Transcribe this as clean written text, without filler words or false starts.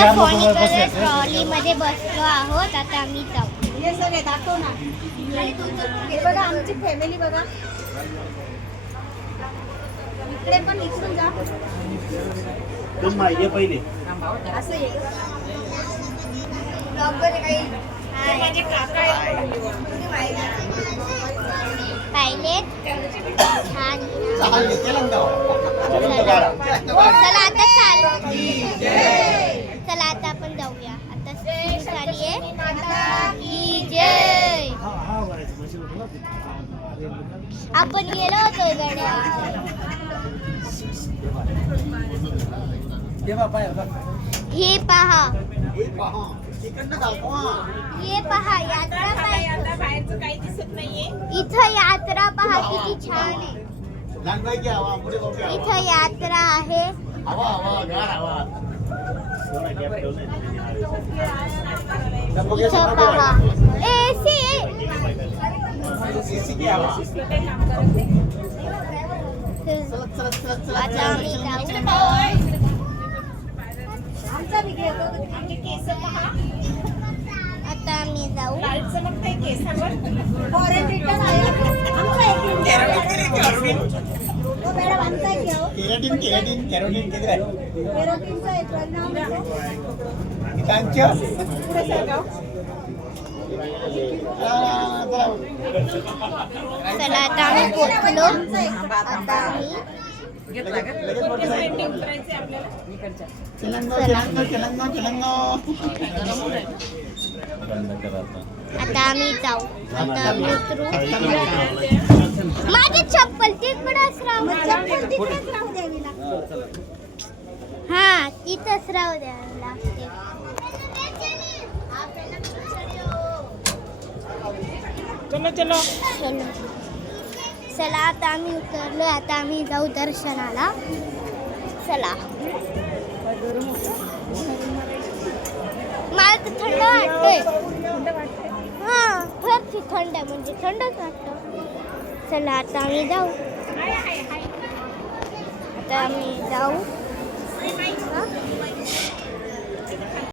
आता फोनीकडे ट्रॉली मध्ये बसलो आहोत. आता आम्ही जाऊ. हे सगळे दाखव ना. हे बघा आमची फॅमिली बघा. इकडे पण इकडून जा. ये पहिले असं ये. माझे काका पाहिलेत छान. चला आता चला आता आपण जाऊया. आता झाली आहे की जय. आपण गेलो होतो गड्या. हे पहा हे पहा यात्रा काही दिसत नाहीये. इथं यात्रा पहा किती छान आहे. इथं यात्रा आहे. इथं पहा एसी. आता आम्ही जाऊ. आमचा व्हिडिओ आमचे केस पहा. आता आम्ही जाऊ. लाईट चमकते केसावर. फॉरेन रिटर्न आहे. आमचा एक तो मॅडम आमचा एक घ्या. केराटिनचा एक परिणाम पुढे सरका. चला आता आम्ही पोचलो. आता आम्ही आता आम्ही जाऊ. आता आम्ही उतरू. माझी चप्पल तिकडच राहू. चप्पल तिकडेच राहू द्यावी लागते. हा तिथंच राहू द्यावी लागते. चलो चलो. चलो चला आता आम्ही उतरलो. आता आम्ही जाऊ दर्शनाला. चला. मला तर थंड वाटतंय. हा फारशी थंड म्हणजे थंडच वाटतं. चला आता आम्ही जाऊ. आता आम्ही जाऊ.